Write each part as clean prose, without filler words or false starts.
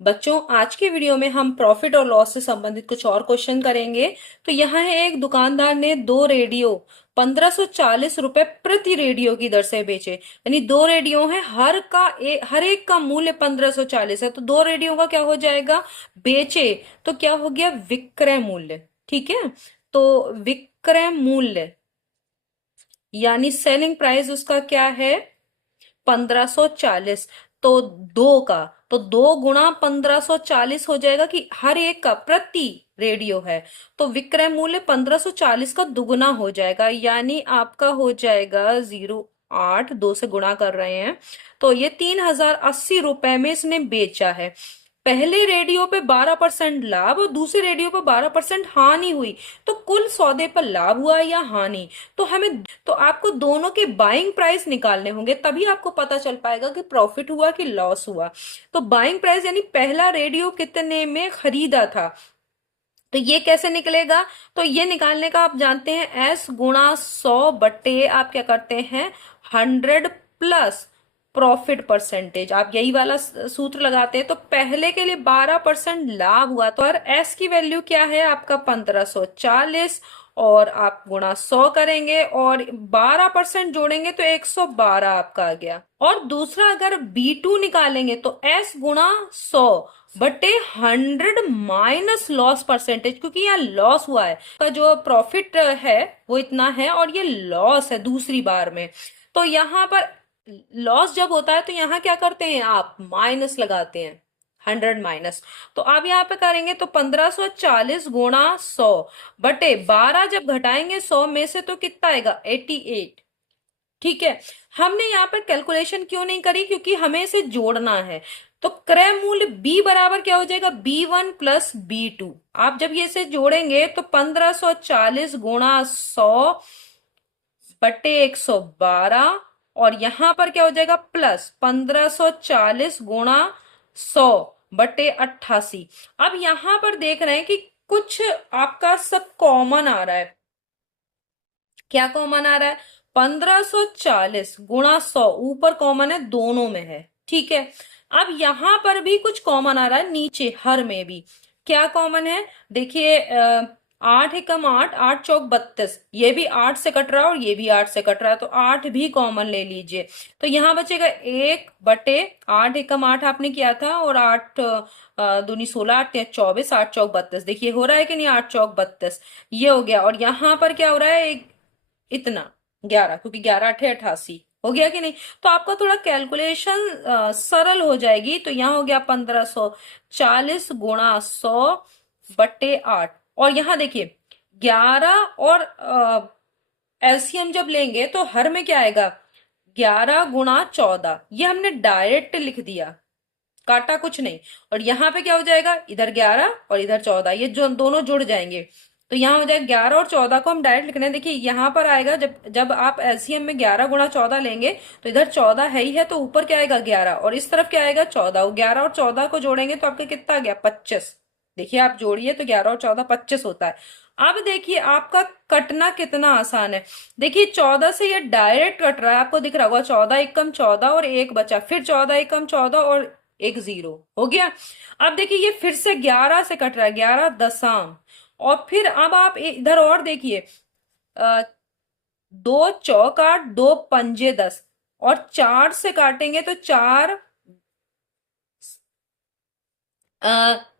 बच्चों, आज के वीडियो में हम प्रॉफिट और लॉस से संबंधित कुछ और क्वेश्चन करेंगे। तो यहाँ है, एक दुकानदार ने दो रेडियो 1540 रुपए प्रति रेडियो की दर से बेचे। यानी दो रेडियो है, हर एक का मूल्य 1540 है। तो दो रेडियो का क्या हो जाएगा, बेचे तो क्या हो गया, विक्रय मूल्य। ठीक है, तो विक्रय मूल्य यानी सेलिंग प्राइस उसका क्या है, 1540। तो दो का, तो दो गुणा 1540 हो जाएगा कि हर एक का प्रति रेडियो है। तो विक्रय मूल्य 1540 का दुगुना हो जाएगा, यानी आपका हो जाएगा 08, दो से गुणा कर रहे हैं तो ये 3080 रुपए में इसने बेचा है। पहले रेडियो पे 12% लाभ और दूसरे रेडियो पे 12% हानि हुई। तो कुल सौदे पर लाभ हुआ या हानि, तो आपको दोनों के बाइंग प्राइस निकालने होंगे, तभी आपको पता चल पाएगा कि प्रॉफिट हुआ कि लॉस हुआ। तो बाइंग प्राइस यानी पहला रेडियो कितने में खरीदा था, तो ये कैसे निकलेगा। तो ये निकालने का आप जानते हैं, एस गुणा 100 बटे आप क्या करते हैं, 100 प्लस प्रॉफिट परसेंटेज। आप यही वाला सूत्र लगाते हैं। तो पहले के लिए 12% लाभ हुआ, तो एस की वैल्यू क्या है आपका 1540, और आप गुणा 100 करेंगे और 12% जोड़ेंगे तो 112 आपका आ गया। और दूसरा अगर B2 निकालेंगे तो S गुणा 100 बटे 100 माइनस लॉस परसेंटेज, क्योंकि यहाँ लॉस हुआ है, का जो प्रॉफिट है वो इतना है और ये लॉस है दूसरी बार में। तो यहाँ पर लॉस जब होता है तो यहाँ क्या करते हैं, आप माइनस लगाते हैं, 100 माइनस। तो आप यहाँ पे करेंगे तो 1540 गुणा 100 बटे 12, जब घटाएंगे 100 में से तो कितना आएगा, 88। ठीक है, हमने यहाँ पर कैलकुलेशन क्यों नहीं करी, क्योंकि हमें इसे जोड़ना है। तो क्रय मूल्य B बराबर क्या हो जाएगा, B1 प्लस B2। आप जब ये से जोड़ेंगे तो 1540 गुणा 100 बटे 112, और यहां पर क्या हो जाएगा, प्लस 1540 गुणा 100 बटे 88। अब यहां पर देख रहे हैं कि कुछ आपका सब कॉमन आ रहा है। क्या कॉमन आ रहा है, 1540 गुणा 100 ऊपर कॉमन है, दोनों में है। ठीक है, अब यहां पर भी कुछ कॉमन आ रहा है, नीचे हर में भी क्या कॉमन है, देखिए 8 एकम 8, 8 चौक 32, ये भी 8 से कट रहा है और ये भी 8 से कट रहा है, तो 8 भी कॉमन ले लीजिए। तो यहां बचेगा 1 बटे 8 एकम 8 आपने किया था, और 8 दूनी 16, 8 या 24, 8 चौक 32। देखिए हो रहा है कि नहीं, 8 चौक 32 ये हो गया। और यहां पर क्या हो रहा है, इतना 11, क्योंकि 11 8 88 हो गया कि नहीं। तो आपका थोड़ा कैलकुलेशन सरल हो जाएगी। तो यहाँ हो गया 1540 गुणा 100 बटे 8, और यहाँ देखिए 11 और एलसीएम जब लेंगे तो हर में क्या आएगा, 11 गुणा 14, ये हमने डायरेक्ट लिख दिया, काटा कुछ नहीं। और यहाँ पे क्या हो जाएगा, इधर 11 और इधर 14, ये जो दोनों जुड़ जाएंगे। तो यहाँ हो जाएगा 11 और 14 को हम डायरेक्ट लिखने हैं। देखिए यहाँ पर आएगा, जब जब आप एलसीएम में 11 गुणा 14 लेंगे तो इधर 14 है ही है, तो ऊपर क्या आएगा 11, और इस तरफ क्या आएगा 14। 11 और 14 को जोड़ेंगे तो आपका कितना आ गया, 25। देखिए आप जोड़िए तो 11 और 14 25 होता है। अब देखिए आपका कटना कितना आसान है। देखिए 14 से ये डायरेक्ट कट रहा है, आपको दिख रहा होगा, 14 एकम 14 और एक बचा, फिर 14 एकम 14 और एक 0 हो गया। अब देखिए ये फिर से 11 से कट रहा है, 11 दशम, और फिर अब आप इधर और देखिए, 2 चौक 8, 2 पंजे 10, और 4 से काटेंगे तो 4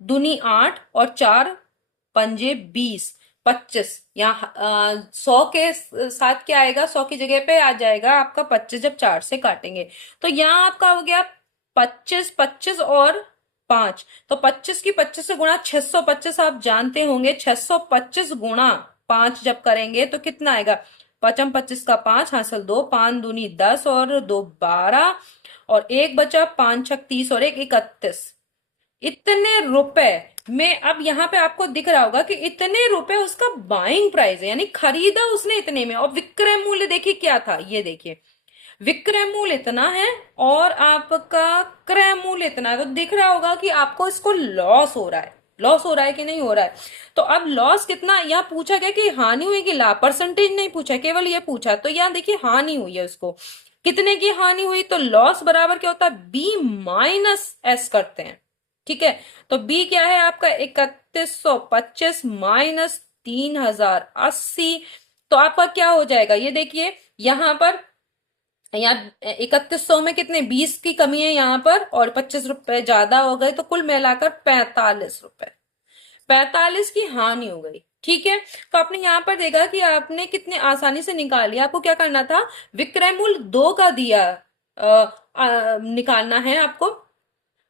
दूनी 8 और 4 पंजे 20, 25। यहाँ 100 के साथ क्या आएगा, 100 की जगह पे आ जाएगा आपका 25 जब 4 से काटेंगे। तो यहाँ आपका हो गया 25, 25 और 5। तो 25 की 25 से गुणा 625 आप जानते होंगे, 625 गुणा 5 जब करेंगे तो कितना आएगा, पचम 25 का 5 हासिल 2, 5 दूनी 10 और 2 12, और एक बचा, 5 छक 30 और एक 31। इतने रुपए में, अब यहाँ पे आपको दिख रहा होगा कि इतने रुपए उसका बाइंग प्राइस है, यानी खरीदा उसने इतने में। और विक्रय मूल्य देखिए क्या था, ये देखिए विक्रय मूल्य इतना है और आपका क्रय मूल्य इतना है। तो दिख रहा होगा कि आपको इसको लॉस हो रहा है, लॉस हो रहा है कि नहीं हो रहा है। तो अब लॉस कितना, यहाँ पूछा गया कि हानि हुई कि लाभ, परसेंटेज नहीं पूछा, केवल ये पूछा। तो यहाँ देखिए हानि हुई है, उसको कितने की हानि हुई, तो लॉस बराबर क्या होता है, बी माइनस एस करते हैं। ठीक है, तो बी क्या है आपका 3125 माइनस 3080। तो आपका क्या हो जाएगा, ये देखिए यहां पर, यहाँ 3100 में कितने 20 की कमी है यहाँ पर, और 25 रुपए ज्यादा हो गए, तो कुल मिलाकर 45 रुपए, 45 की हानि हो गई। ठीक है, तो आपने यहाँ पर देखा कि आपने कितने आसानी से निकाल लिया। आपको क्या करना था, विक्रय मूल्य 2 का दिया, निकालना है आपको।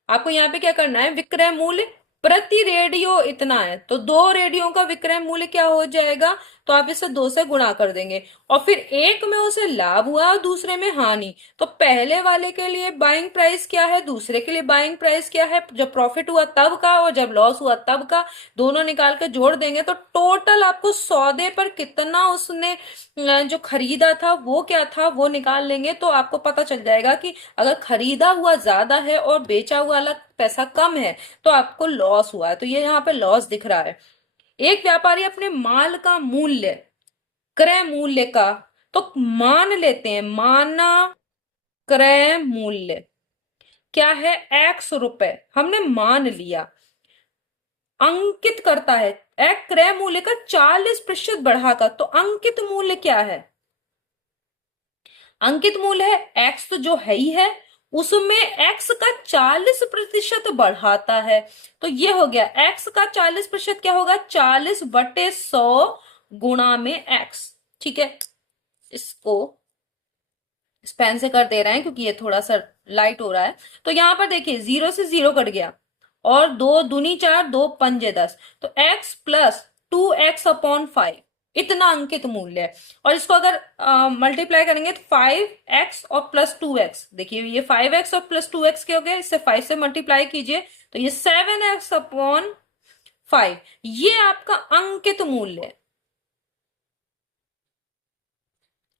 आपको यहाँ पे क्या करना है, विक्रय मूल्य प्रति रेडियो इतना है, तो 2 रेडियो का विक्रय मूल्य क्या हो जाएगा, तो आप इसे 2 से गुणा कर देंगे। और फिर एक में उसे लाभ हुआ और दूसरे में हानि, तो पहले वाले के लिए बाइंग प्राइस क्या है, दूसरे के लिए बाइंग प्राइस क्या है, जब प्रॉफिट हुआ तब का और जब लॉस हुआ तब का, दोनों निकाल के जोड़ देंगे तो टोटल आपको सौदे पर कितना उसने जो खरीदा था वो क्या था वो निकाल लेंगे, तो आपको पता चल जाएगा कि अगर खरीदा हुआ ज्यादा है और बेचा हुआ वाला पैसा कम है तो आपको लॉस हुआ है। तो ये यहाँ पे लॉस दिख रहा है। एक व्यापारी अपने माल का मूल्य क्रय मूल्य का, तो मान लेते हैं, माना क्रय मूल्य क्या है, x रुपए हमने मान लिया, अंकित करता है एक क्रय मूल्य का 40% बढ़ाकर, तो अंकित मूल्य क्या है, अंकित मूल्य है x, तो जो है ही है, उसमें x का 40% बढ़ाता है, तो ये हो गया x का 40% क्या होगा, 40/100 गुणा में x। ठीक है, इसको इस पेन से कर दे रहे हैं क्योंकि ये थोड़ा सा लाइट हो रहा है। तो यहां पर देखिए 0 से 0 कट गया, और 2 दूनी 4, 2 पंजे 10, तो x प्लस 2x/5 इतना अंकित मूल्य है। और इसको अगर मल्टीप्लाई करेंगे तो 5x और प्लस 2x, देखिए ये 5x और प्लस 2x के हो गए, इससे 5 से मल्टीप्लाई कीजिए तो ये 7x/5, ये आपका अंकित मूल्य है,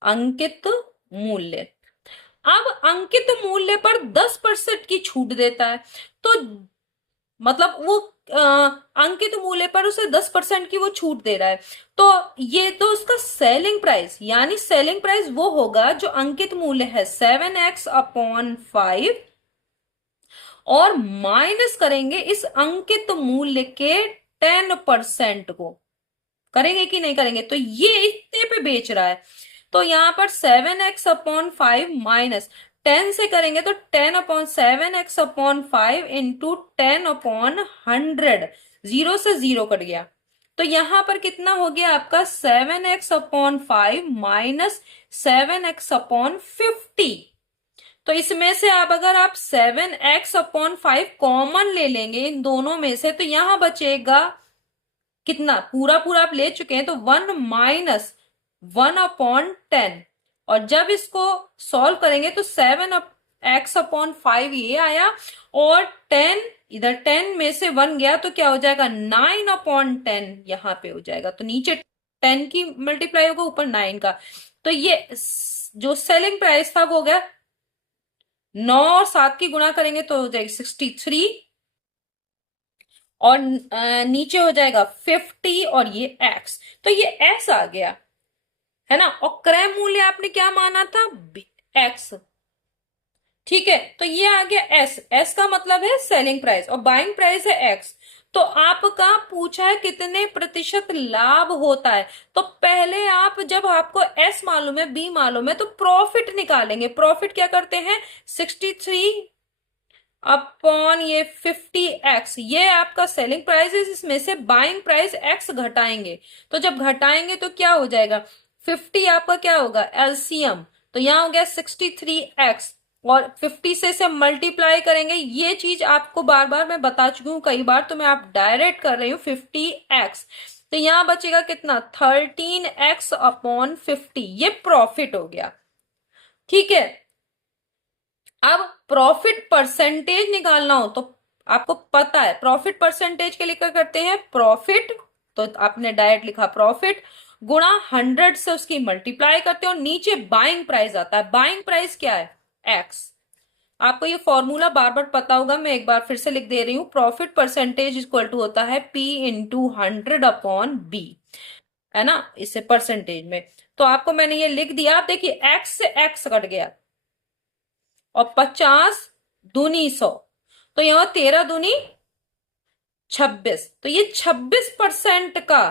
अंकित मूल्य। अब अंकित मूल्य पर 10% की छूट देता है, तो मतलब वो अंकित मूल्य पर उसे 10% की वो छूट दे रहा है, तो ये तो उसका सेलिंग प्राइस, यानी सेलिंग प्राइस वो होगा जो अंकित मूल्य है 7x/5, और माइनस करेंगे इस अंकित मूल्य के 10% को, करेंगे कि नहीं करेंगे, तो ये इतने पे बेच रहा है, तो यहां पर 7x/5 माइनस 10 से करेंगे तो 10/7x/5 इंटू 10/100, 0 से 0 कट गया, तो यहां पर कितना हो गया आपका 7x/5 माइनस 7x/50। तो इसमें से आप अगर आप 7x/5 कॉमन ले लेंगे इन दोनों में से, तो यहां बचेगा कितना, पूरा पूरा आप ले चुके हैं, तो 1 माइनस 1/10, और जब इसको सॉल्व करेंगे तो 7x/5 ये आया, और 10 इधर 10 में से 1 गया तो क्या हो जाएगा 9/10 यहाँ पे हो जाएगा, तो नीचे 10 की मल्टीप्लाई होगा ऊपर 9 का, तो ये जो सेलिंग प्राइस था वो हो गया 9 और 7 की गुणा करेंगे तो हो जाएगी 63, और नीचे हो जाएगा 50, और ये x, तो ये s आ गया है ना, और क्रय मूल्य आपने क्या माना था, x। ठीक है, तो ये आ गया s, s का मतलब है सेलिंग प्राइस और बाइंग प्राइस है x। तो आपका पूछा है कितने प्रतिशत लाभ होता है, तो पहले आप जब आपको s मालूम है b मालूम है तो प्रॉफिट निकालेंगे। प्रॉफिट क्या करते हैं, 63 अपॉन ये 50x, ये आपका सेलिंग प्राइस है, इसमें से बाइंग प्राइस x घटाएंगे, तो जब घटाएंगे तो क्या हो जाएगा 50 आपका क्या होगा एलसीएम, तो यहां हो गया 63x, और 50 से इसे मल्टीप्लाई करेंगे, ये चीज आपको बार बार मैं बता चुकी हूँ कई बार, तो मैं आप डायरेक्ट कर रही हूँ 50x, तो यहां बचेगा कितना 13x/50, ये प्रॉफिट हो गया। ठीक है, अब प्रॉफिट परसेंटेज निकालना हो तो आपको पता है प्रॉफिट परसेंटेज के लिए क्या करते हैं, प्रॉफिट, तो आपने डायरेक्ट लिखा प्रॉफिट गुणा 100 से उसकी मल्टीप्लाई करते हैं, और नीचे बाइंग प्राइस आता है, बाइंग प्राइस क्या है एक्स। आपको ये फॉर्मूला बार बार पता होगा, मैं एक बार फिर से लिख दे रही हूं, प्रॉफिट परसेंटेज इक्वल टू होता है P इंटू 100/B, है ना, इससे परसेंटेज में, तो आपको मैंने ये लिख दिया। आप देखिए एक्स से एक्स कट गया, और 50 दूनी 100, तो यहाँ 13 दूनी 26, तो ये 26% का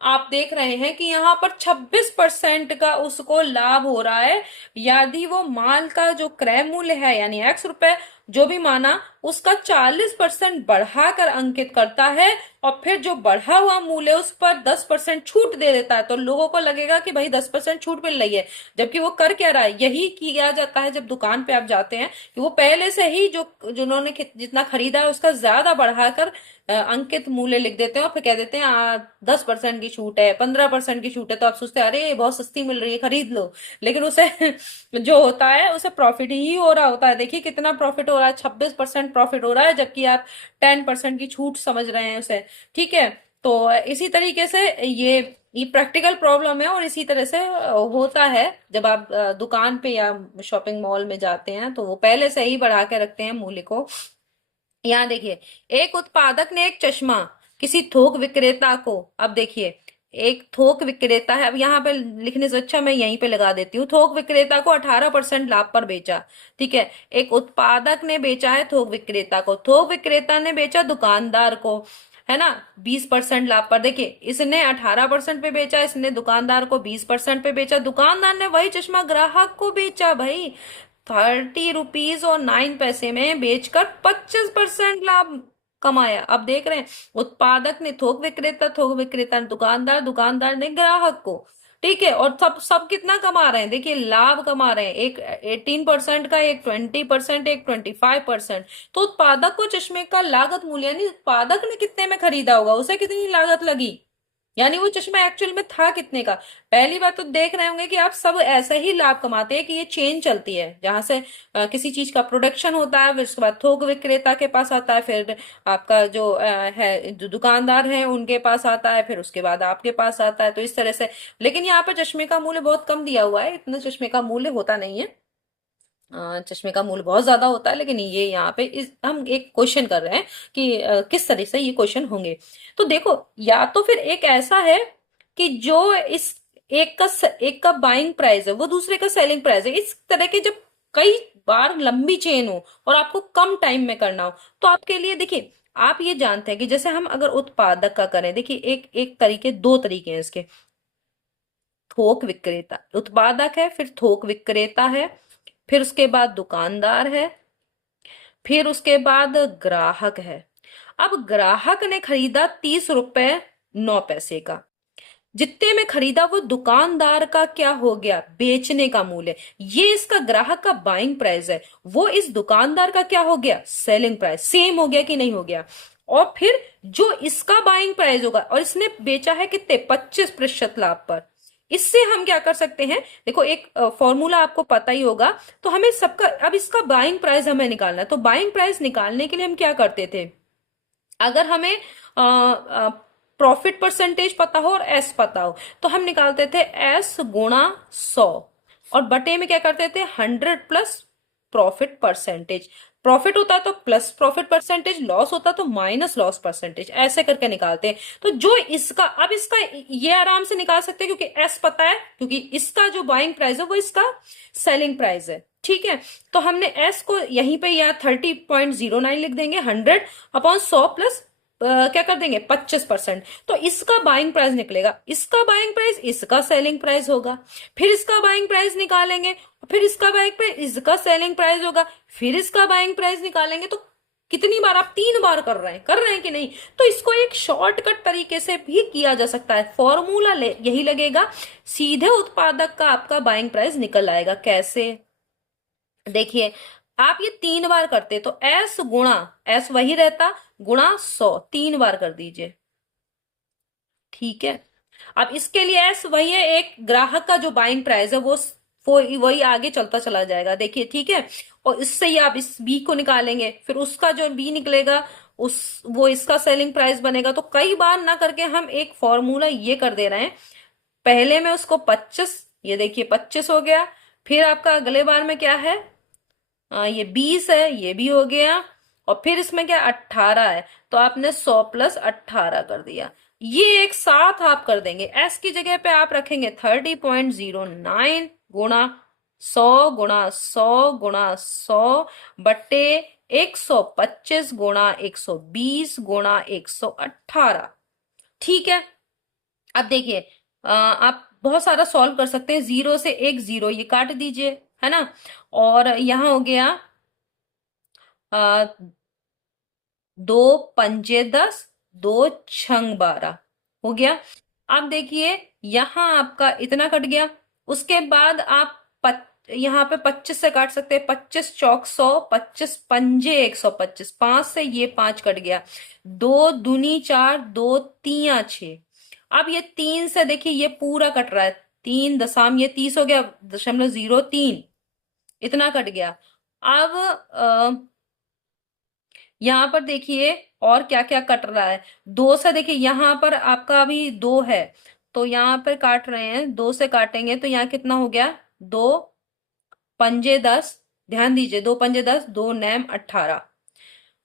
आप देख रहे हैं कि यहाँ पर 26% का उसको लाभ हो रहा है। यदि वो माल का जो क्रय मूल्य है यानी x रुपए जो भी माना उसका 40% बढ़ाकर अंकित करता है और फिर जो बढ़ा हुआ मूल्य उस पर 10% छूट दे देता है, तो लोगों को लगेगा कि भाई 10% छूट मिल रही है, जबकि वो कर क्या रहा है, यही किया जाता है जब दुकान पे आप जाते हैं कि वो पहले से ही जो जिन्होंने जितना खरीदा है उसका ज्यादा बढ़ाकर अंकित मूल्य लिख देते हैं और फिर कह देते हैं 10% की छूट है, 15% की छूट है, तो आप सोचते हैं अरे ये बहुत सस्ती मिल रही है खरीद लो, लेकिन उसे जो होता है उसे प्रॉफिट ही हो रहा होता है। देखिए कितना प्रॉफिट हो रहा है, 26% प्रॉफिट हो रहा है, जबकि आप 10% की छूट समझ रहे हैं उसे। ठीक है, तो इसी तरीके से ये प्रैक्टिकल प्रॉब्लम है और इसी तरह से होता है जब आप दुकान पे या शॉपिंग मॉल में जाते हैं तो वो पहले से ही बढ़ा के रखते हैं मूल्य को। यहाँ देखिए, एक उत्पादक ने एक चश्मा किसी थोक विक्रेता को, अब देखिए एक थोक विक्रेता है, अब यहाँ पे लिखने से अच्छा मैं यहीं पे लगा देती हूँ, थोक विक्रेता को 18% लाभ पर बेचा। ठीक है, एक उत्पादक ने बेचा है थोक विक्रेता को, थोक विक्रेता ने बेचा दुकानदार को, है ना, 20% लाभ पर। देखिए इसने 18% पे बेचा, इसने दुकानदार को 20% पे बेचा, दुकानदार ने वही चश्मा ग्राहक को बेचा भाई 30 रुपीज और 9 पैसे में बेचकर 25% लाभ कमाया। अब देख रहे हैं, उत्पादक ने थोक विक्रेता, थोक विक्रेता ने दुकानदार, दुकानदार ने ग्राहक को। ठीक है, और सब सब कितना कमा रहे हैं, देखिए लाभ कमा रहे हैं, एक 18% का, एक 20%, एक 25%। तो उत्पादक को चश्मे का लागत मूल्य यानी उत्पादक ने कितने में खरीदा होगा, उसे कितनी लागत लगी, यानी वो चश्मा एक्चुअल में था कितने का। पहली बात तो देख रहे होंगे कि आप सब ऐसे ही लाभ कमाते हैं कि ये चेन चलती है, जहां से किसी चीज का प्रोडक्शन होता है, फिर उसके बाद थोक विक्रेता के पास आता है, फिर आपका जो है जो दुकानदार है उनके पास आता है, फिर उसके बाद आपके पास आता है, तो इस तरह से। लेकिन यहाँ पर चश्मे का मूल्य बहुत कम दिया हुआ है, इतना चश्मे का मूल्य होता नहीं है, चश्मे का मूल्य बहुत ज्यादा होता है, लेकिन ये यहाँ पे हम एक क्वेश्चन कर रहे हैं कि किस तरह से ये क्वेश्चन होंगे। तो देखो, या तो फिर एक ऐसा है कि जो इस एक का बाइंग प्राइस है वो दूसरे का सेलिंग प्राइस है, इस तरह के जब कई बार लंबी चेन हो और आपको कम टाइम में करना हो, तो आपके लिए देखिए आप ये जानते हैं कि जैसे हम अगर उत्पादक का करें, देखिए एक एक तरीके, दो तरीके हैं इसके, थोक विक्रेता, उत्पादक है, फिर थोक विक्रेता है, फिर उसके बाद दुकानदार है, फिर उसके बाद ग्राहक है। अब ग्राहक ने खरीदा 30 रुपए 9 पैसे का, जितने में खरीदा वो दुकानदार का क्या हो गया, बेचने का मूल्य, ये इसका ग्राहक का बाइंग प्राइस है, वो इस दुकानदार का क्या हो गया, सेलिंग प्राइस। सेम हो गया कि नहीं हो गया। और फिर जो इसका बाइंग प्राइस होगा, और इसने बेचा है कितने, 25% लाभ पर, इससे हम क्या कर सकते हैं, देखो एक फॉर्मूला आपको पता ही होगा, तो हमें सबका, अब इसका बाइंग प्राइस हमें निकालना है, तो बाइंग प्राइस निकालने के लिए हम क्या करते थे, अगर हमें प्रॉफिट परसेंटेज पता हो और एस पता हो तो हम निकालते थे एस गुणा 100, और बटे में क्या करते थे 100 प्लस प्रॉफिट परसेंटेज, प्रॉफिट होता तो प्लस प्रॉफिट परसेंटेज, लॉस होता तो माइनस लॉस परसेंटेज, ऐसे करके निकालते हैं। तो जो इसका, अब इसका ये आराम से निकाल सकते हैं क्योंकि एस पता है, क्योंकि इसका जो बाइंग प्राइस है वो इसका सेलिंग प्राइस है। ठीक है, तो हमने एस को यहीं पे या 30.09 लिख देंगे, 100/100 प्लस क्या कर देंगे 25%, तो इसका बाइंग प्राइस निकलेगा, इसका बाइंग प्राइस इसका सेलिंग प्राइस होगा, फिर इसका बाइंग प्राइस निकालेंगे, फिर इसका बाइंग प्राइस इसका सेलिंग प्राइस होगा, फिर इसका बाइंग प्राइस निकालेंगे। तो कितनी बार, आप 3 बार कर रहे हैं कि नहीं। तो इसको एक शॉर्टकट तरीके से भी किया जा सकता है, फॉर्मूला यही लगेगा, सीधे उत्पादक का आपका बाइंग प्राइस निकल आएगा। कैसे, देखिए आप ये 3 बार करते तो एस गुणा, एस वही रहता, गुणा 100, 3 बार कर दीजिए। ठीक है, अब इसके लिए एस वही है, एक ग्राहक का जो बाइंग प्राइस है वो वही आगे चलता चला जाएगा, देखिए। ठीक है, और इससे ही आप इस बी को निकालेंगे, फिर उसका जो बी निकलेगा वो इसका सेलिंग प्राइस बनेगा। तो कई बार ना करके हम एक फॉर्मूला ये कर दे रहे हैं, पहले में उसको 25, ये देखिए 25 हो गया, फिर आपका अगले बार में क्या है, ये 20 है, ये भी हो गया, और फिर इसमें क्या 18 है, तो आपने 100 प्लस 18 कर दिया। ये एक साथ आप कर देंगे, एस की जगह पे आप रखेंगे 30.09 गुणा 100 बटे 125 गुणा 120 गुणा 118। ठीक है। अब देखिए, आप बहुत सारा सॉल्व कर सकते हैं। 0 से एक 0 ये काट दीजिए, है ना। और यहाँ हो गया 2 पंजे 10, 2 छंग 12 हो गया। अब देखिए यहाँ आपका इतना कट गया। उसके बाद आप यहाँ पे 25 से काट सकते हैं। 25 चौक 100, 25 पंजे 125, 5 से ये 5 कट गया। 2 दूनी 4, 2 तियां 6। अब ये 3 से देखिए ये पूरा कट रहा है। 3 दशम ये 30 हो गया, 0.03 इतना कट गया। अब यहाँ पर देखिए और क्या क्या कट रहा है। 2 से देखिए यहाँ पर आपका अभी 2 है, तो यहाँ पर काट रहे हैं। 2 से काटेंगे तो यहाँ कितना हो गया, 2 पंजे 10। ध्यान दीजिए, 2 पंजे 10, 2 नैम 18।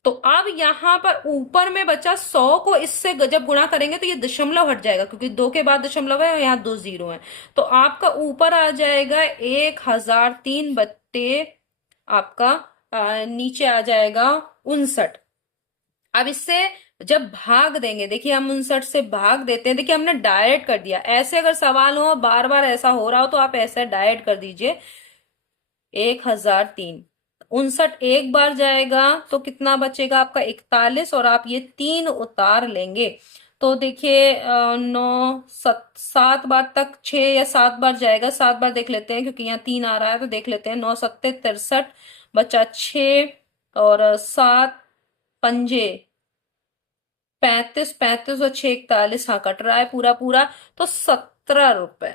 तो अब यहाँ पर ऊपर में बचा 100 को इससे जब गुणा करेंगे तो ये दशमलव हट जाएगा, क्योंकि 2 के बाद दशमलव है और यहाँ 2 जीरो है। तो आपका ऊपर आ जाएगा 1003 बट्टे आपका नीचे आ जाएगा 59। अब इससे जब भाग देंगे, देखिए हम 59 से भाग देते हैं। देखिए हमने डायरेक्ट कर दिया। ऐसे अगर सवाल हो बार बार ऐसा हो रहा हो तो आप ऐसे डायरेक्ट कर दीजिए। 1003, 59 एक बार जाएगा तो कितना बचेगा आपका 41, और आप ये 3 उतार लेंगे तो देखिए 7 बार तक, 6 या 7 बार जाएगा। 7 बार देख लेते हैं क्योंकि यहाँ 3 आ रहा है, तो देख लेते हैं। 9 सत्ते 63 बचा 6 और 7 पंजे 35, 35 और 6 41। हाँ कट रहा है पूरा पूरा, तो 17 रुपए।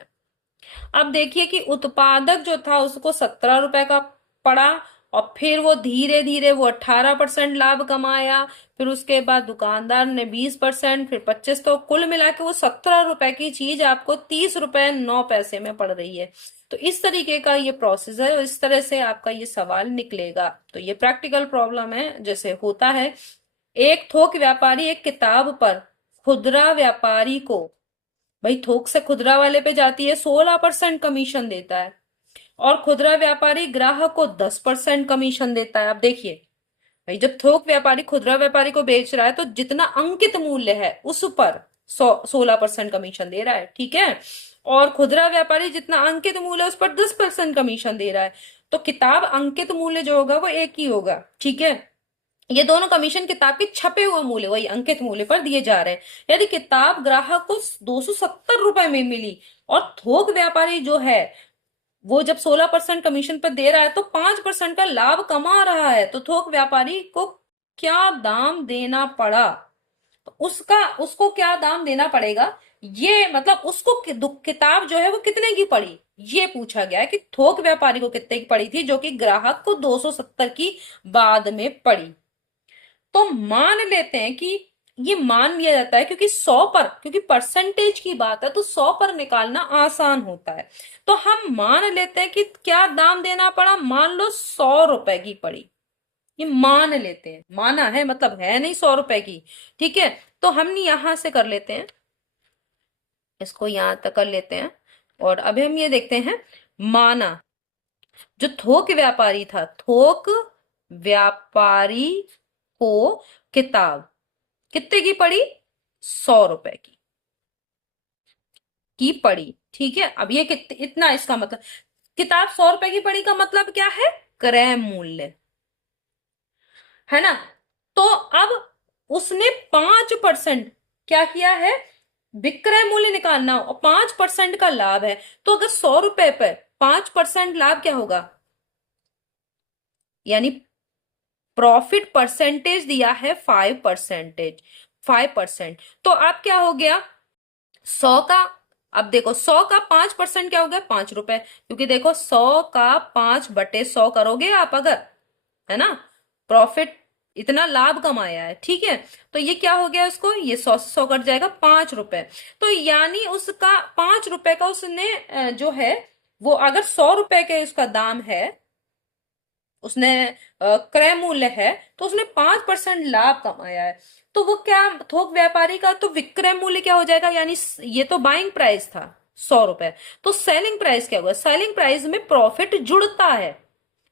अब देखिए कि उत्पादक जो था उसको 17 रुपए का पड़ा, और फिर वो धीरे धीरे वो 18% लाभ कमाया। फिर उसके बाद दुकानदार ने 20%, फिर 25, तो कुल मिला के वो 17 रुपए की चीज आपको 30 रुपए 9 पैसे में पड़ रही है। तो इस तरीके का ये प्रोसेस है, और इस तरह से आपका ये सवाल निकलेगा। तो ये प्रैक्टिकल प्रॉब्लम है। जैसे होता है, एक थोक व्यापारी एक किताब पर खुदरा व्यापारी को, भाई थोक से खुदरा वाले पे जाती है, 16% कमीशन देता है, और खुदरा व्यापारी ग्राहक को 10% कमीशन देता है। अब देखिए भाई, जब थोक व्यापारी खुदरा व्यापारी को बेच रहा है तो जितना अंकित मूल्य है उस पर 16% कमीशन दे रहा है, ठीक है। और खुदरा व्यापारी जितना अंकित मूल्य है उस पर 10% कमीशन दे रहा है। तो किताब अंकित मूल्य जो होगा वो एक ही होगा, ठीक है। ये दोनों कमीशन किताब के छपे हुए मूल्य, वही अंकित मूल्य पर दिए जा रहे हैं। यदि किताब ग्राहक को 270 रुपए में मिली और थोक व्यापारी जो है वो जब 16% कमीशन पर दे रहा है तो 5% का लाभ कमा रहा है, तो थोक व्यापारी को क्या दाम देना पड़ा, तो उसको क्या दाम देना पड़ेगा, ये मतलब उसको किताब जो है वो कितने की पड़ी, ये पूछा गया है कि थोक व्यापारी को कितने की पड़ी थी, जो कि ग्राहक को 270 की बाद में पड़ी। तो मान लेते हैं कि ये मान लिया जाता है, क्योंकि 100 पर, क्योंकि परसेंटेज की बात है तो 100 पर निकालना आसान होता है। तो हम मान लेते हैं कि क्या दाम देना पड़ा, मान लो 100 रुपए की पड़ी। ये मान लेते हैं, माना है मतलब है नहीं 100 रुपए की, ठीक है। तो हम यहां से कर लेते हैं, इसको यहां तक कर लेते हैं। और अभी हम ये देखते हैं, माना जो थोक व्यापारी था, थोक व्यापारी को किताब कितने की पड़ी, 100 रुपए की पड़ी, ठीक है। अब ये इतना, इसका मतलब किताब 100 रुपए की पड़ी का मतलब क्या है, क्रय मूल्य, है ना। तो अब उसने 5% क्या किया है, विक्रय मूल्य निकालना और 5% का लाभ है। तो अगर 100 रुपए पर 5% लाभ क्या होगा, यानी प्रॉफिट परसेंटेज दिया है 5%। तो अब क्या हो गया, 100 का, अब देखो 100 का 5% क्या हो गया, 5 रुपए, क्योंकि देखो 100 का 5/100 करोगे आप अगर, है ना, प्रॉफिट इतना लाभ कमाया है, ठीक है। तो ये क्या हो गया, उसको ये 100 कट जाएगा, 5 रुपए। तो यानी उसका 5 रुपए का उसने जो है वो, अगर 100 रुपए के उसका दाम है, उसने क्रय मूल्य है, तो उसने 5% लाभ कमाया है। तो वो क्या, थोक व्यापारी का तो विक्रय मूल्य क्या हो जाएगा, यानी ये तो बाइंग प्राइस था, 100 रुपए। तो सेलिंग प्राइस क्या होगा, सेलिंग प्राइस में प्रॉफिट जुड़ता है,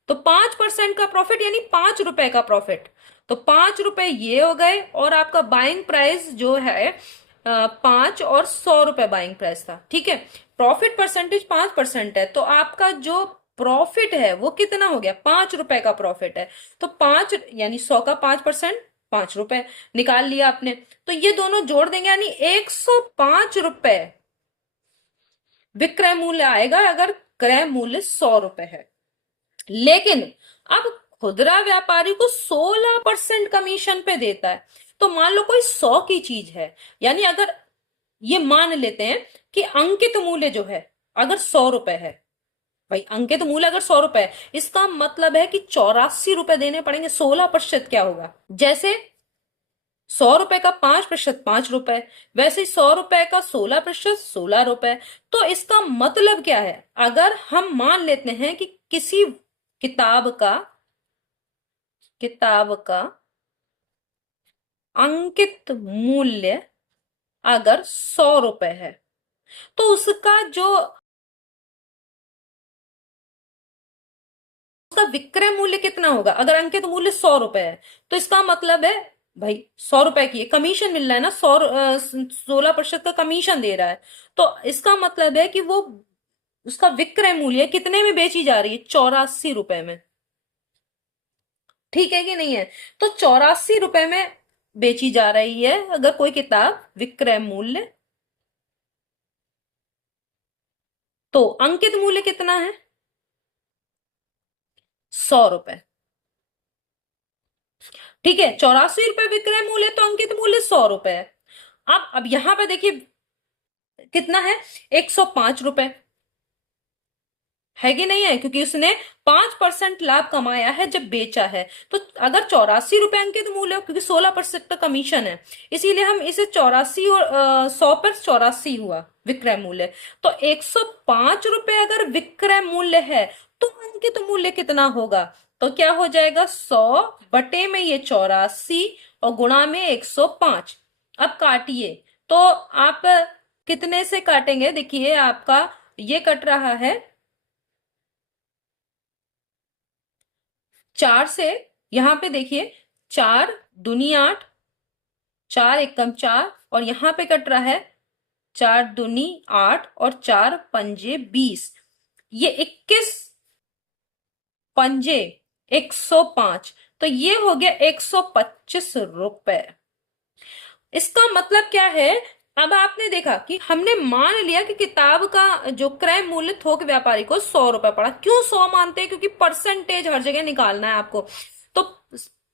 तो 5% का प्रॉफिट यानी 5 रुपए का प्रॉफिट। तो 5 रुपए ये हो गए, और आपका बाइंग प्राइस जो है 5 और 100 रुपए बाइंग प्राइस था, ठीक है। प्रॉफिट परसेंटेज 5% है, तो आपका जो प्रॉफिट है वो कितना हो गया, 5 रुपए का प्रॉफिट है। तो 5 यानी 100 का 5%, 5 रुपए निकाल लिया आपने। तो ये दोनों जोड़ देंगे यानी 105 रुपए विक्रय मूल्य आएगा अगर क्रय मूल्य 100 रुपए है। लेकिन अब खुदरा व्यापारी को 16% कमीशन पे देता है। तो मान लो कोई 100 की चीज है, यानी अगर ये मान लेते हैं कि अंकित मूल्य जो है अगर 100 रुपए है, भाई अंकित मूल्य अगर 100 रुपए है, इसका मतलब है कि 84 रुपए देने पड़ेंगे। 16% क्या होगा, जैसे 100 रुपए का 5% 5 रुपए, वैसे ही 100 रुपए का 16% 16 रुपए। तो इसका मतलब क्या है, अगर हम मान लेते हैं कि किसी किताब का अंकित मूल्य अगर 100 रुपए है, तो उसका विक्रय मूल्य कितना होगा। अगर अंकित मूल्य 100 रुपए है, तो इसका मतलब है भाई 100 रुपए की कमीशन मिल रहा है ना, 16% का कमीशन दे रहा है। तो इसका मतलब है कि वो उसका विक्रय मूल्य कितने में बेची जा रही है, 84 रुपए में। ठीक है कि नहीं है। तो 84 रुपए में बेची जा रही है अगर कोई किताब विक्रय मूल्य, तो अंकित मूल्य कितना है, 100 रुपए। ठीक है, 84 रुपए विक्रय मूल्य, तो अंकित मूल्य 100 रुपए है। अब यहां पे देखिए कितना है, 105 रुपए है कि नहीं है, क्योंकि उसने 5% लाभ कमाया है जब बेचा है। तो अगर 84 रुपए अंकित मूल्य हो, क्योंकि 16% का कमीशन है, इसीलिए हम इसे 84 और 100 पर 84 हुआ विक्रय मूल्य। तो 105 रुपए अगर विक्रय मूल्य है, तो अंकित मूल्य कितना होगा, तो क्या हो जाएगा, 100 में ये 84 और गुणा में 105। अब काटिए, तो आप कितने से काटेंगे, देखिए आपका ये कट रहा है 4 से। यहां पे देखिए 4 दूनी 8, 4 एकम 4, और यहां पे कट रहा है 4 दूनी 8 और 4 पंजे 20। ये 21 पंजे 105, तो ये हो गया 125 रुपए। इसका मतलब क्या है, अब आपने देखा कि हमने मान लिया कि किताब का जो क्रय मूल्य थोक व्यापारी को 100 रुपए पड़ा। क्यों 100 मानते हैं, क्योंकि परसेंटेज हर जगह निकालना है आपको। तो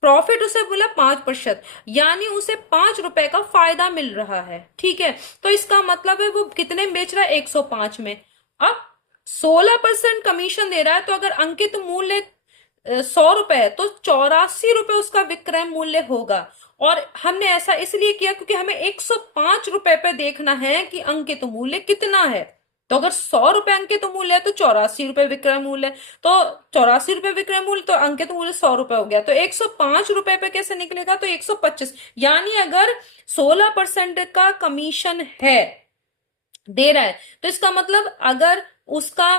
प्रॉफिट उसे बोला 5%, यानी उसे 5 रुपए का फायदा मिल रहा है। ठीक है, तो इसका मतलब है वो कितने में बेच रहा है, 105 में। अब 16% कमीशन दे रहा है, तो अगर अंकित मूल्य 100 रुपए है, तो 84 रुपए उसका विक्रय मूल्य होगा। और हमने ऐसा इसलिए किया क्योंकि हमें 105 रुपए पे देखना है कि अंकित मूल्य कितना है। तो अगर 100 रुपए अंकित मूल्य है, तो 84 रुपए विक्रय मूल्य है। तो 84 रुपए विक्रय मूल्य, तो अंकित मूल्य 100 रुपए हो गया। तो 105 रुपए पे कैसे निकलेगा, तो 125, यानी अगर 16% का कमीशन है दे रहा है, तो इसका मतलब अगर उसका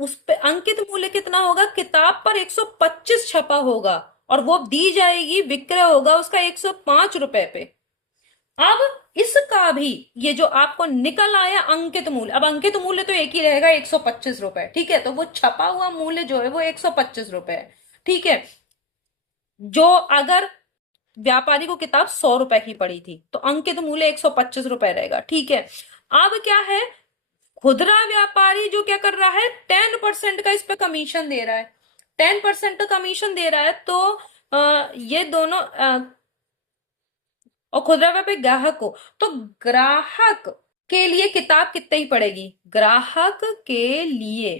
उस पे अंकित मूल्य कितना होगा, किताब पर 125 छपा होगा, और वो दी जाएगी, विक्रय होगा उसका 105 रुपए पे। अब इसका भी ये जो आपको निकल आया अंकित मूल्य, अब अंकित मूल्य तो एक ही रहेगा, 125 रुपए। ठीक है, तो वो छपा हुआ मूल्य जो है वो 125 रुपए है। ठीक है, जो अगर व्यापारी को किताब 100 रुपए की पड़ी थी, तो अंकित मूल्य 125 रुपए रहेगा। ठीक है, अब क्या है, खुदरा व्यापारी जो क्या कर रहा है, 10% का इस पे कमीशन दे रहा है। 10% का कमीशन दे रहा है, तो ये दोनों और खुदरा व्यापारी ग्राहक को, तो ग्राहक के लिए किताब कितनी ही पड़ेगी, ग्राहक के लिए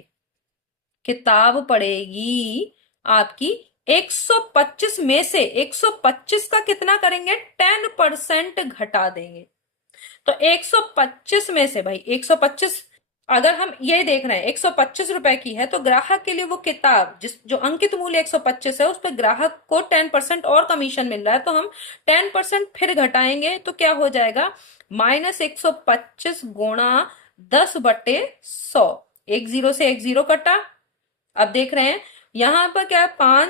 किताब पड़ेगी आपकी 125 में से 125 का कितना करेंगे, 10% घटा देंगे। तो 125 में से भाई 125, अगर हम ये देख रहे हैं 125 रुपए की है, तो ग्राहक के लिए वो किताब जो अंकित मूल्य 125 है, उस पर ग्राहक को 10% और कमीशन मिल रहा है, तो हम 10% फिर घटाएंगे, तो क्या हो जाएगा, -125 गुणा 10/100। एक जीरो से एक जीरो कटा। अब देख रहे हैं यहां पर क्या है, 5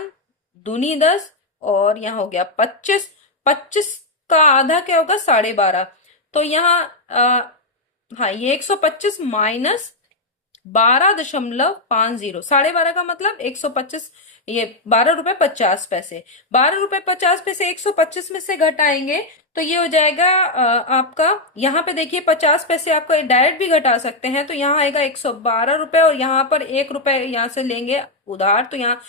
दूनी 10 और यहाँ हो गया 25। 25 का आधा क्या होगा, 12.5। तो यहाँ हाँ, ये 125 माइनस 12.50। 12.5 का मतलब 125, ये 12 रुपए 50 पैसे। 12 रुपए 50 पैसे 125 में से घटाएंगे तो ये हो जाएगा आपका, यहाँ पे देखिए 50 पैसे आपका डायरेक्ट भी घटा सकते हैं, तो यहाँ आएगा 112 रुपए, और यहाँ पर 1 रुपए यहाँ से लेंगे उधार, तो यहाँ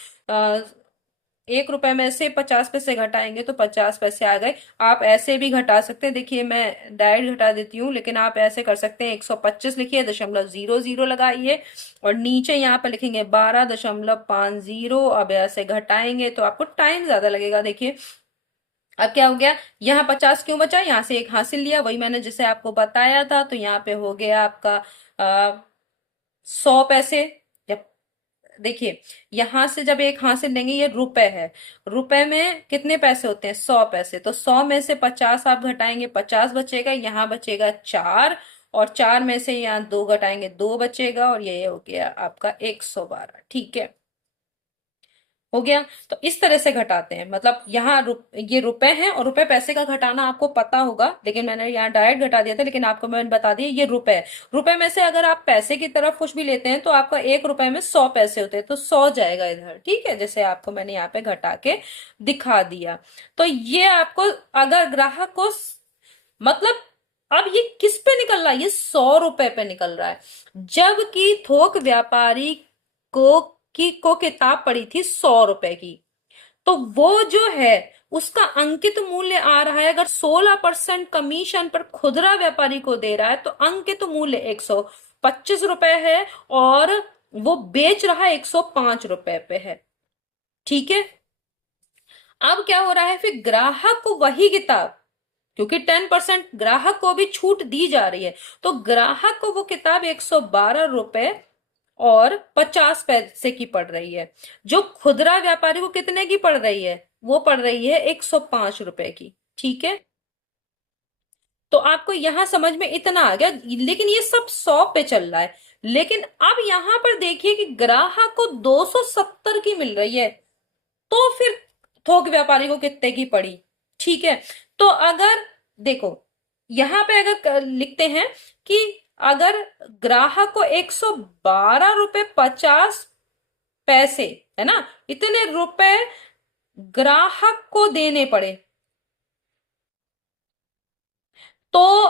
1 रुपए में से 50 पैसे घटाएंगे तो 50 पैसे आ गए। आप ऐसे भी घटा सकते हैं, देखिए मैं डायरेक्ट घटा देती हूँ, लेकिन आप ऐसे कर सकते हैं। 125 लिखिए, 0.00 लगाइए, और नीचे यहाँ पे लिखेंगे 12.50। अब ऐसे घटाएंगे तो आपको टाइम ज्यादा लगेगा। देखिए अब क्या हो गया, यहाँ 50 क्यों बचा, यहाँ से एक हासिल लिया, वही मैंने जैसे आपको बताया था, तो यहाँ पे हो गया आपका 100 पैसे। जब देखिए यहां से जब एक हासिल लेंगे, ये रुपए है, रुपए में कितने पैसे होते हैं, 100 पैसे, तो 100 में से 50 आप घटाएंगे, 50 बचेगा, यहाँ बचेगा 4, और 4 में से यहाँ 2 घटाएंगे, 2 बचेगा, और ये हो गया आपका 112। ठीक है, हो गया। तो इस तरह से घटाते हैं, मतलब यहाँ ये रुपए हैं, और रुपए पैसे का घटाना आपको पता होगा, लेकिन मैंने यहाँ डायरेक्ट घटा दिया था, लेकिन आपको मैंने बता दिया ये रुपए है। रुपए में से अगर आप पैसे की तरफ कुछ भी लेते हैं तो आपका 1 रुपए में 100 पैसे होते हैं, तो 100 जाएगा इधर। ठीक है, जैसे आपको मैंने यहाँ पे घटा के दिखा दिया। तो ये आपको अगर ग्राहक को मतलब, अब ये किस पे निकल रहा है, ये 100 रुपए पे निकल रहा है, जबकि थोक व्यापारी को को किताब पड़ी थी 100 रुपए की, तो वो जो है उसका अंकित मूल्य आ रहा है, अगर 16% कमीशन पर खुदरा व्यापारी को दे रहा है तो अंकित मूल्य 125 रुपए है, और वो बेच रहा है 105 रुपए पे है। ठीक है, अब क्या हो रहा है, फिर ग्राहक को वही किताब, क्योंकि 10% ग्राहक को भी छूट दी जा रही है, तो ग्राहक को वो किताब 112 रुपए और 50 पैसे की पड़ रही है। जो खुदरा व्यापारी को कितने की पड़ रही है, वो पड़ रही है 105 रुपए की। ठीक है, तो आपको यहां समझ में इतना आ गया, लेकिन ये सब 100 पे चल रहा है। लेकिन अब यहां पर देखिए कि ग्राहक को 270 की मिल रही है, तो फिर थोक व्यापारी को कितने की पड़ी। ठीक है, तो अगर देखो यहां पे अगर लिखते हैं कि अगर ग्राहक को 112 रुपए 50 पैसे, है ना, इतने रुपए ग्राहक को देने पड़े, तो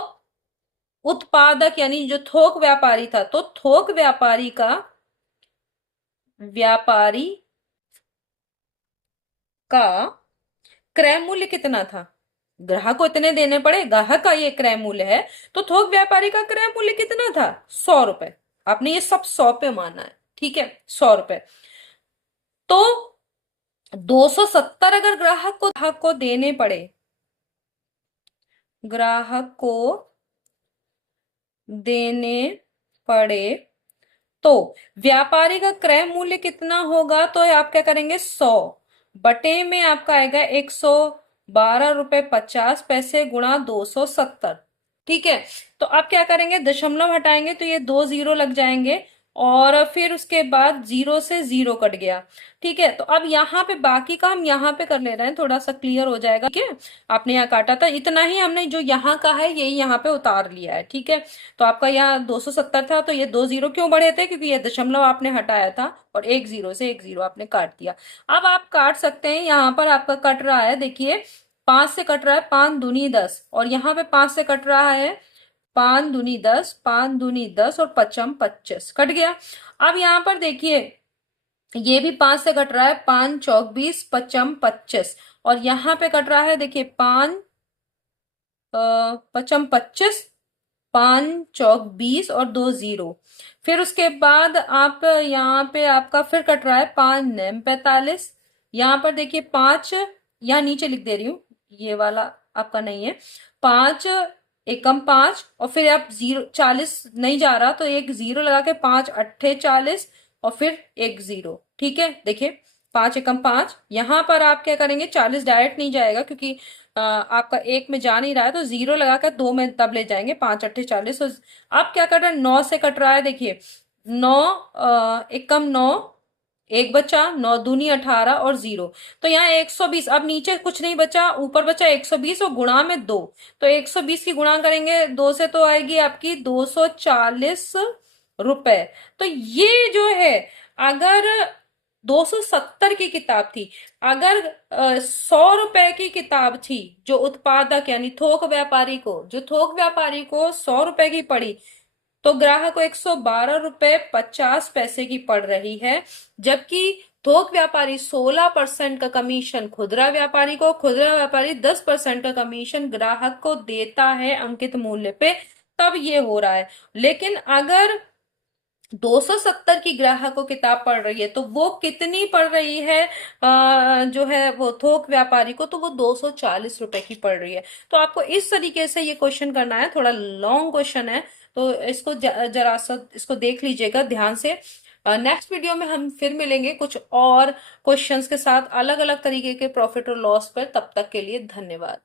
उत्पादक यानी जो थोक व्यापारी था, तो थोक व्यापारी का क्रय मूल्य कितना था, ग्राहक को इतने देने पड़े, ग्राहक का ये क्रय मूल्य है, तो थोक व्यापारी का क्रय मूल्य कितना था, 100 रुपए। आपने ये सब 100 पे माना है। ठीक है, 100 रुपए, तो 270 अगर ग्राहक को देने पड़े, ग्राहक को देने पड़े, तो व्यापारी का क्रय मूल्य कितना होगा, तो आप क्या करेंगे, 100 में आपका आएगा 112 रुपए 50 पैसे गुणा 270। ठीक है, तो आप क्या करेंगे, दशमलव हटाएंगे तो ये 2 जीरो लग जाएंगे, और फिर उसके बाद 0 से 0 कट गया। ठीक है, तो अब यहाँ पे बाकी का हम यहाँ पे कर ले रहे हैं, थोड़ा सा क्लियर हो जाएगा। ठीक है, आपने यहाँ काटा था इतना ही, हमने जो यहाँ का है यही यहाँ पे उतार लिया है। ठीक है, तो आपका यहाँ 270 था, तो ये 2 जीरो क्यों बढ़े थे, क्योंकि ये दशमलव आपने हटाया था, और एक जीरो से एक जीरो आपने काट दिया। अब आप काट सकते हैं, यहाँ पर आपका कट रहा है, देखिए 5 से कट रहा है, 5 दूनी 10, और यहाँ पे 5 से कट रहा है 5 दूनी 10, 5 दूनी 10 और पचम 25 कट गया। अब यहाँ पर देखिए ये भी 5 से कट रहा है, 5 चौक 20 पचम 25, और यहाँ पे कट रहा है, देखिए 5 पचम 25, 5 चौक 20 और 2 जीरो। फिर उसके बाद आप यहाँ पे आपका फिर कट रहा है 5 नैम 45। यहाँ पर देखिए 5, यहाँ नीचे लिख दे रही हूँ, ये वाला आपका नहीं है, 5 एकम 5, और फिर आप 0 40 नहीं जा रहा, तो एक जीरो लगा के 5 अट्ठे 40, और फिर एक जीरो। ठीक है, देखिए 5 एकम 5, यहाँ पर आप क्या करेंगे, 40 डायरेक्ट नहीं जाएगा क्योंकि आपका एक में जा नहीं रहा है, तो जीरो लगाकर 2 में तब ले जाएंगे, 5 अट्ठे 40। तो अब क्या कर रहे हैं, 9 से कट रहा है, देखिए 9 एकम 9, एक बचा, 9 दूनी 18 और जीरो, तो यहाँ 120। अब नीचे कुछ नहीं बचा, ऊपर बचा 120 और गुणा में 2, तो 120 की गुणा करेंगे 2 से तो आएगी आपकी 240 रुपए। तो ये जो है, अगर 270 की किताब थी, अगर 100 रुपए की किताब थी, जो उत्पादक यानी थोक व्यापारी को, जो थोक व्यापारी को 100 रुपए की पड़ी, तो ग्राहक को 112 रुपए 50 पैसे की पड़ रही है। जबकि थोक व्यापारी 16% का कमीशन खुदरा व्यापारी को, खुदरा व्यापारी 10% का कमीशन ग्राहक को देता है अंकित मूल्य पे, तब ये हो रहा है। लेकिन अगर 270 की ग्राहक को किताब पड़ रही है, तो वो कितनी पड़ रही है, जो है वो थोक व्यापारी को, तो वो 240 रुपए की पड़ रही है। तो आपको इस तरीके से ये क्वेश्चन करना है, थोड़ा लॉन्ग क्वेश्चन है, तो इसको जरा सा इसको देख लीजिएगा ध्यान से। नेक्स्ट वीडियो में हम फिर मिलेंगे कुछ और क्वेश्चंस के साथ, अलग अलग तरीके के प्रॉफिट और लॉस पर। तब तक के लिए धन्यवाद।